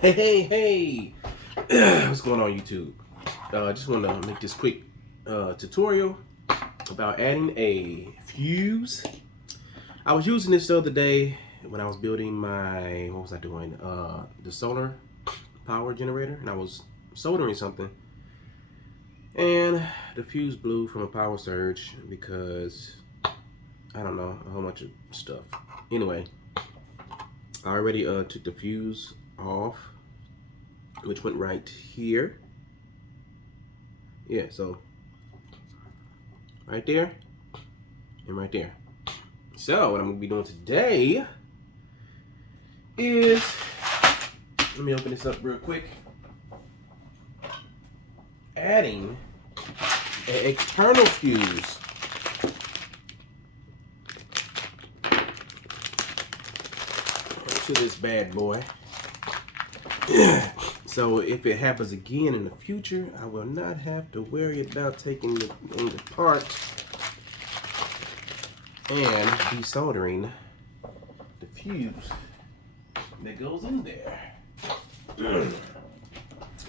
Hey! What's going on, YouTube? Just want to make this quick tutorial about adding a fuse. I was using this the other day when I was building my, what was I doing? The solar power generator, and I was soldering something. And the fuse blew from a power surge because, I don't know, a whole bunch of stuff. Anyway, I already took the fuse off, which went right here. Yeah, so right there and right there. So what I'm gonna be doing today is, let me open this up real quick, adding an external fuse to this bad boy. So if it happens again in the future, I will not have to worry about taking the thing apart and desoldering the fuse that goes in there. Trying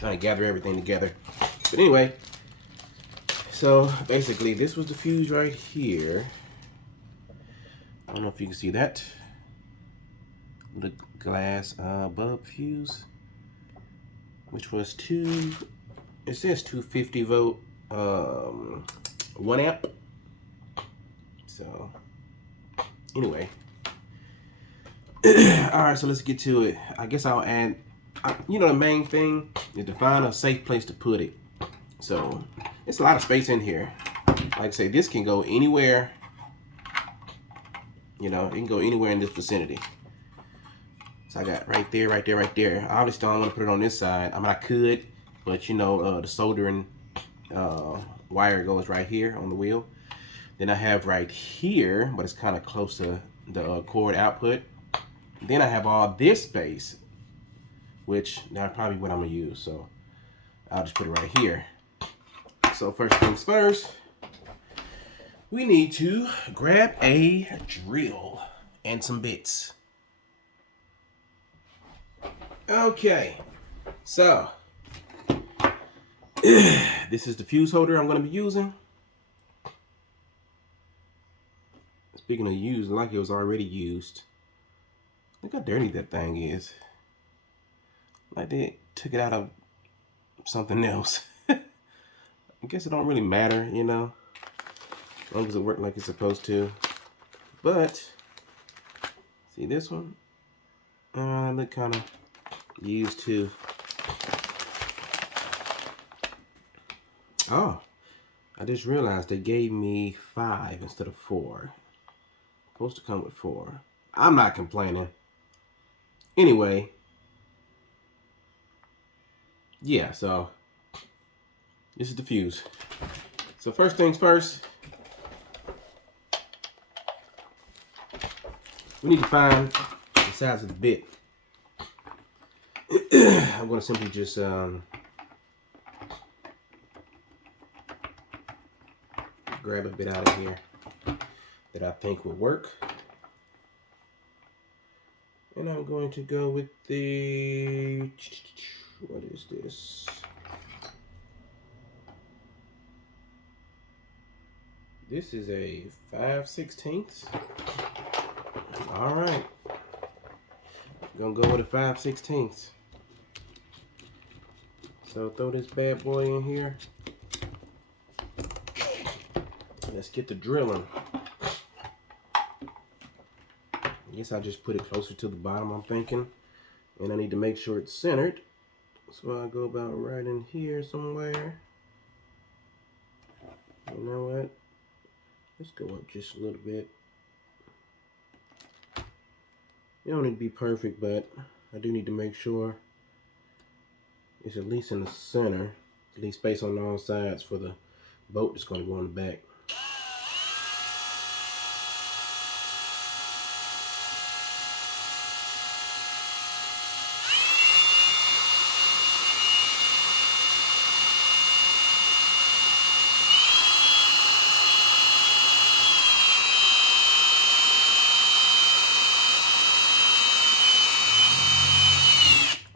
to gather everything together. But anyway, so basically this was the fuse right here. I don't know if you can see that. The glass bulb fuse, which was it says 250 volt 1 amp. So anyway, all right, so let's get to it. I guess I'll add, the main thing is to find a safe place to put it. So it's a lot of space in here. Like I say, this can go anywhere. It can go anywhere in this vicinity. So I got right there, right there, right there. Obviously, I don't want to put it on this side. I mean, I could, but the soldering wire goes right here on the wheel. Then I have right here, but it's kind of close to the cord output. Then I have all this space, which that's probably what I'm gonna use. So I'll just put it right here. So first things first, we need to grab a drill and some bits. Okay, so this is the fuse holder I'm going to be using. Speaking of used, like it was already used. Look how dirty that thing is. Like they took it out of something else. I guess it don't really matter, as long as it worked like it's supposed to. But see this one? Look kind of used too. Oh, I just realized they gave me 5 instead of 4. Supposed to come with 4. I'm not complaining. Anyway, yeah, so this is the fuse. So first things first, we need to find the size of the bit. I'm going to simply just grab a bit out of here that I think would work. And I'm going to go with the, what is this? This is a 5/16. All right. Gonna go with a 5/16. So throw this bad boy in here. Let's get the drilling. I guess I'll just put it closer to the bottom, I'm thinking. And I need to make sure it's centered. So I'll go about right in here somewhere. You know what? Let's go up just a little bit. You don't need to be perfect, but I do need to make sure it's at least in the center. At least space on all sides for the bolt that's going to go on the back.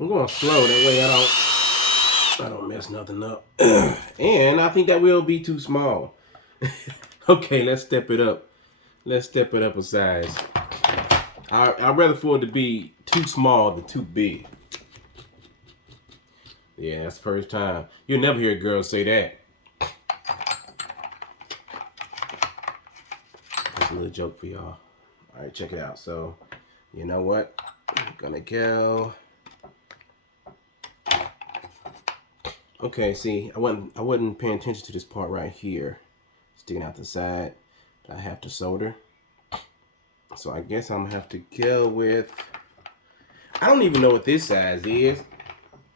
I'm going slow, that way I don't mess nothing up. And I think that will be too small. Okay, let's step it up. Let's step it up a size. I'd rather for it to be too small than too big. Yeah, that's the first time. You'll never hear a girl say that. That's a little joke for y'all. All right, check it out. So, you know what? I'm gonna go. Okay, see, I wasn't paying attention to this part right here, sticking out the side. I have to solder. So I guess I'm gonna have to go with. I don't even know what this size is.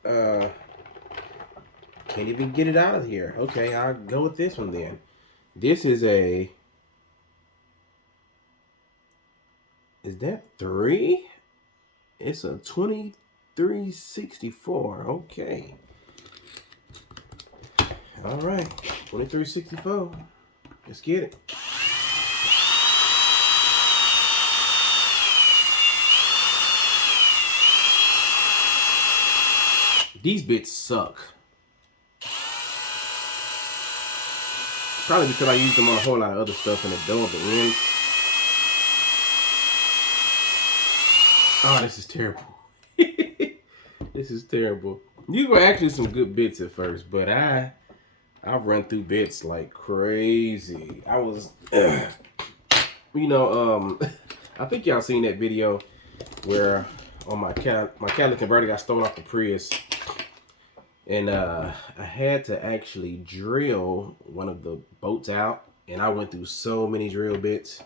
Can't even get it out of here. Okay, I'll go with this one then. This is a. Is that 3? It's a 2364. Okay. All right, 2364. Let's get it. These bits suck. Probably because I used them on a whole lot of other stuff and it dulled the ends. Oh, this is terrible. This is terrible. These were actually some good bits at first, but I've run through bits like crazy. I was, you know, I think y'all seen that video where on my catalytic converter got stolen off the Prius. And I had to actually drill one of the bolts out, and I went through so many drill bits.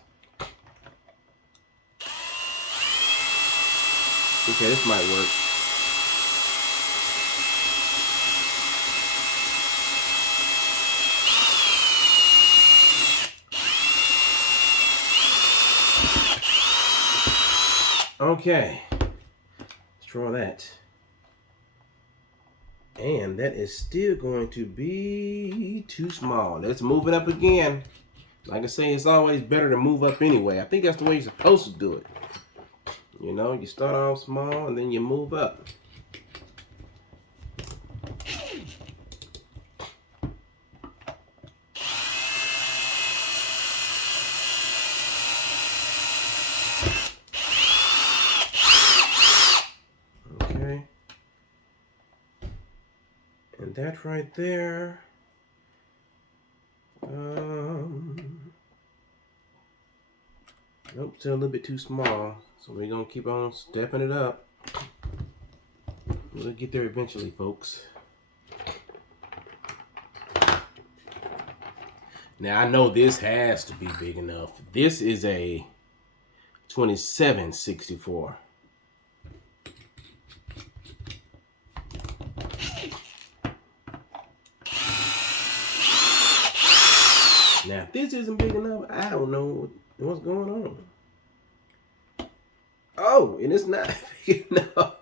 Okay, this might work. Okay, let's draw that. And that is still going to be too small. Let's move it up again. Like I say, it's always better to move up anyway. I think that's the way you're supposed to do it. You know, you start off small and then you move up. Okay. And that right there. Nope, still a little bit too small. So we're gonna keep on stepping it up. We'll get there eventually, folks. Now I know this has to be big enough. This is a 2764. Now if this isn't big enough, I don't know what's going on. Oh, and it's not big enough.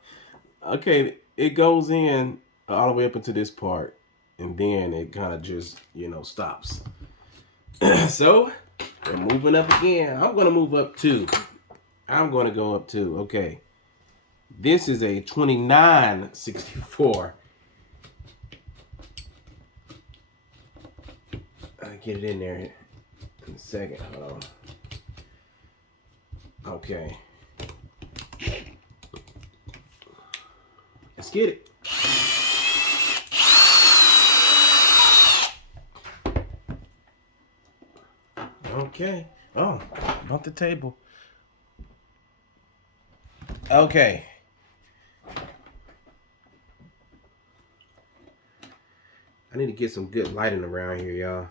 Okay, it goes in all the way up into this part, and then it kind of just, you know, stops. So, we're moving up again. I'm going to move up too. I'm going to go up too. Okay. This is a 2964. I'll get it in there in a second. Hold on. Okay. Let's get it. Okay. Oh, bump the table. Okay. I need to get some good lighting around here, y'all.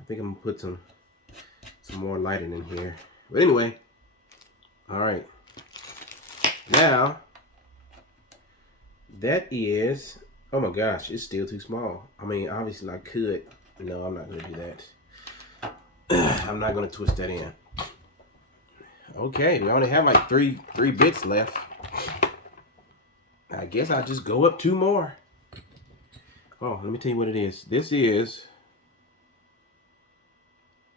I think I'm gonna put some more lighting in here. But anyway, all right. Now, that is, oh my gosh, it's still too small. I mean, obviously I could. No, I'm not gonna do that. I'm not gonna twist that in. Okay, we only have like three bits left. I guess I'll just go up 2 more. Oh, let me tell you what it is. This is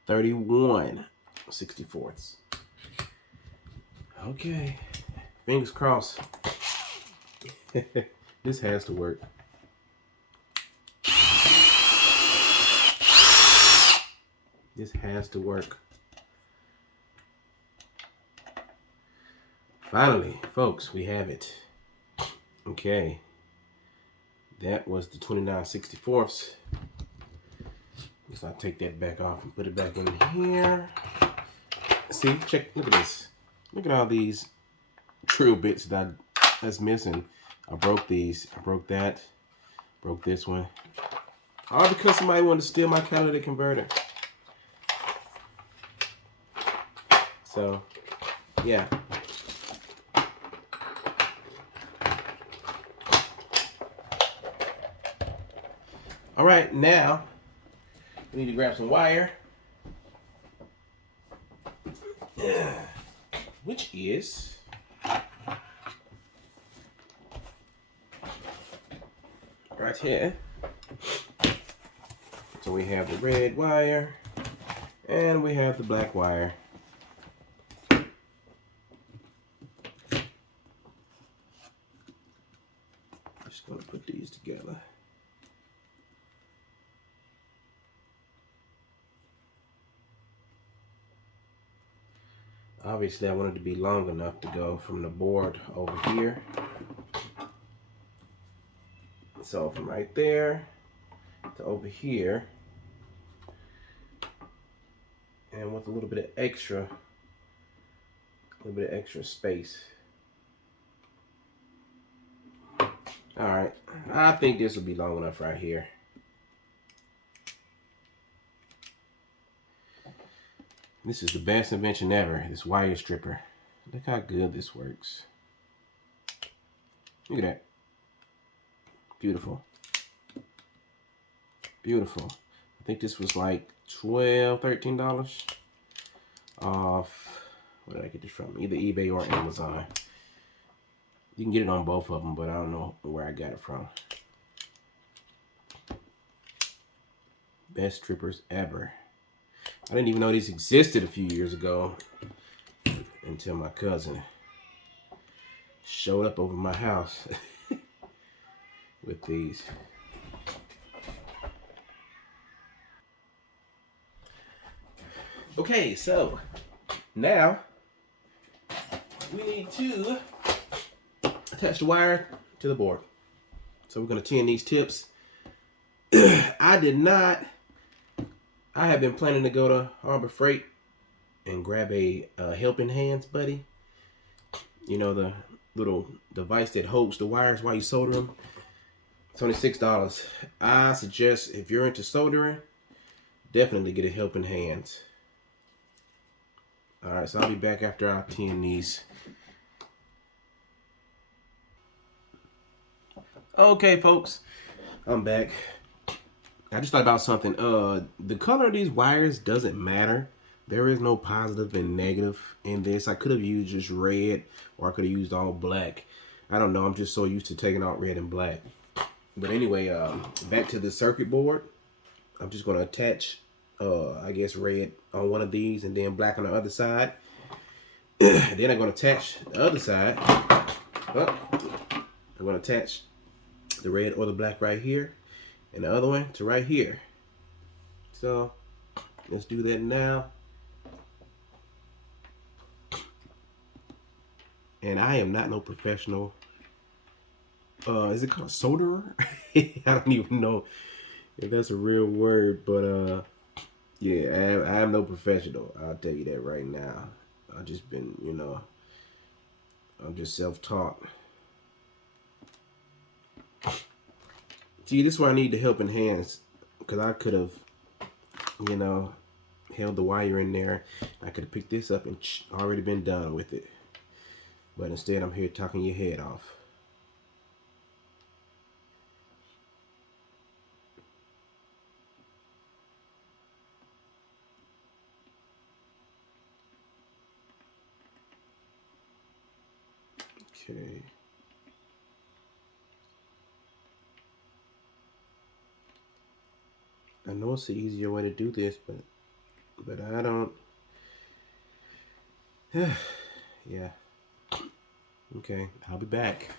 31/64. Okay, fingers crossed. This has to work. This has to work. Finally, folks, we have it. Okay. That was the 29/64. Guess I'll take that back off and put it back in here. See, check, look at this. Look at all these trill bits that's missing. I broke these. I broke that. Broke this one. All because somebody wanted to steal my catalytic converter. So, yeah. All right, now we need to grab some wire, which is right here. So we have the red wire and we have the black wire. Just gonna put these together. Obviously, I wanted to be long enough to go from the board over here. So from right there to over here, and with a little bit of extra space. All right, I think this will be long enough right here. This is the best invention ever, this wire stripper. Look how good this works. Look at that. Beautiful. Beautiful. I think this was like $12, $13 off. Where did I get this from? Either eBay or Amazon. You can get it on both of them, but I don't know where I got it from. Best strippers ever. I didn't even know these existed a few years ago until my cousin showed up over my house with these. Okay, so now we need to attach the wire to the board. So we're going to tin these tips. I have been planning to go to Harbor Freight and grab a helping hands buddy. You know, the little device that holds the wires while you solder them. It's only $6. I suggest if you're into soldering, definitely get a helping hands. All right, so I'll be back after I tin these. Okay, folks, I'm back. I just thought about something. The color of these wires doesn't matter. There is no positive and negative in this. I could have used just red, or I could have used all black. I don't know. I'm just so used to taking out red and black. But anyway, back to the circuit board. I'm just going to attach, I guess, red on one of these and then black on the other side. Then I'm going to attach the other side. I'm going to attach the red or the black right here, and the other one to right here. So let's do that now. And I am not no professional. Is it called solderer? I don't even know if that's a real word, but yeah, I am no professional. I'll tell you that right now. I've just been, you know, I'm just self-taught. See, this is why I need the helping hands, because I could have, you know, held the wire in there. I could have picked this up and already been done with it. But instead, I'm here talking your head off. Okay. I know it's the easier way to do this, but I don't. Yeah. Okay, I'll be back.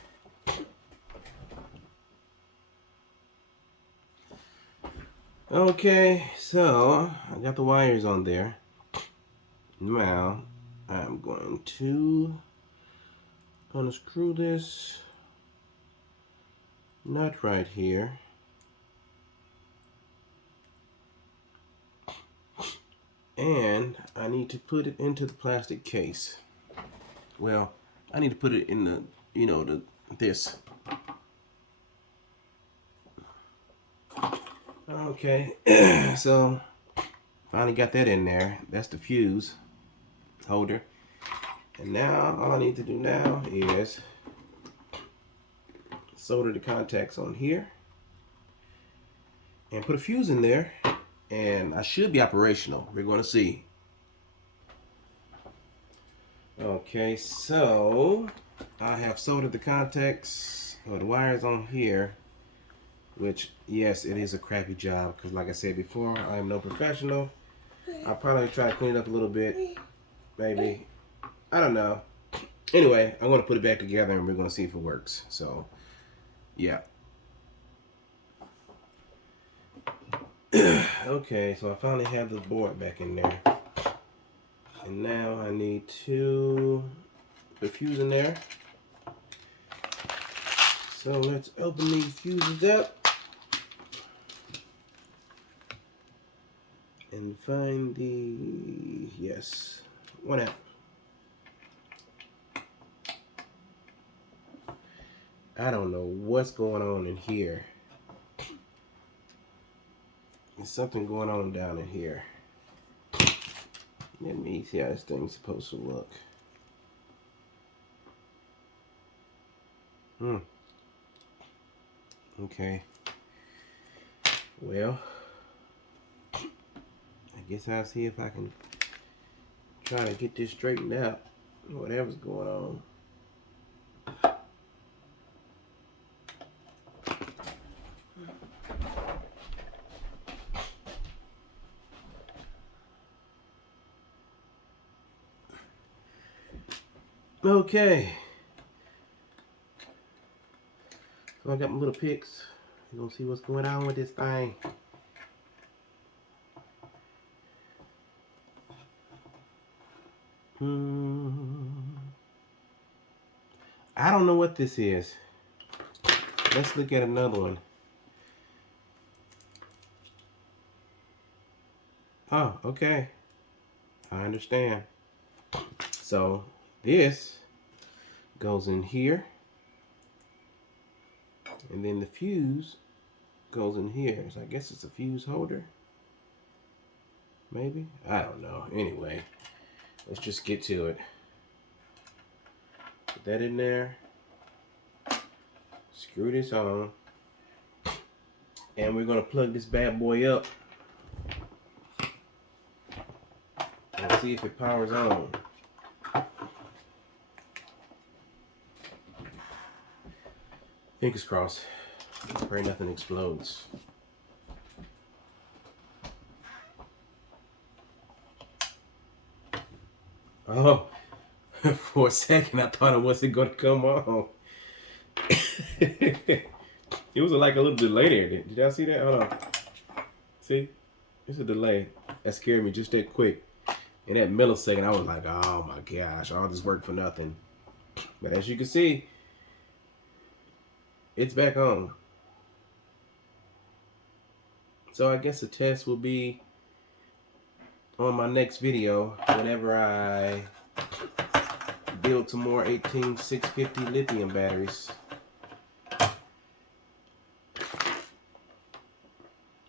Okay, so I got the wires on there. Now I'm going to unscrew this nut right here. And I need to put it into the plastic case. Well, I need to put it in the, this. Okay, so finally got that in there. That's the fuse holder. And now all I need to do now is solder the contacts on here and put a fuse in there, and I should be operational. We're going to see. Okay, so I have soldered the contacts or the wires on here, which, yes, it is a crappy job because, like I said before, I am no professional. I'll probably try to clean it up a little bit, maybe. I don't know. Anyway, I'm going to put it back together and we're going to see if it works. So, yeah. Okay, so I finally have the board back in there. And now I need to put a fuse in there. So let's open these fuses up and find the, yes, 1 amp. I don't know what's going on in here. There's something going on down in here. Let me see how this thing's supposed to look. Okay. Well, I guess I'll see if I can try to get this straightened out. Whatever's going on. Okay. So I got my little picks. We're gonna see what's going on with this thing. I don't know what this is. Let's look at another one. Oh, okay. I understand. So this goes in here, and then the fuse goes in here. So I guess it's a fuse holder. Maybe? I don't know. Anyway, let's just get to it. Put that in there. Screw this on. And we're going to plug this bad boy up and see if it powers on. Fingers crossed. Pray nothing explodes. Oh, for a second I thought it wasn't going to come on. It was like a little delay there. Did y'all see that? Hold on. See? It's a delay. That scared me just that quick. In that millisecond, I was like, oh my gosh, all this work for nothing. But as you can see, it's back on. So I guess the test will be on my next video whenever I build some more 18650 lithium batteries.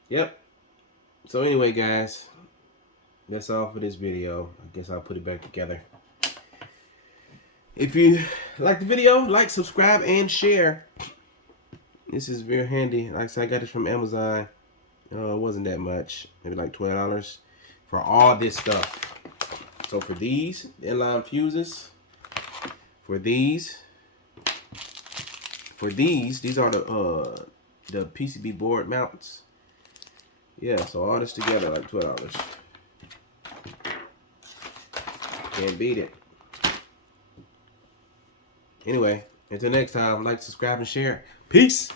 Yep. So anyway, guys, that's all for this video. I guess I'll put it back together. If you like the video, like, subscribe, and share. This is very handy. Like I said, I got this from Amazon. It wasn't that much. Maybe like $12 for all this stuff. So for these inline fuses, for these are the PCB board mounts. Yeah, so all this together like $12. Can't beat it. Anyway, until next time, like, subscribe, and share. Peace.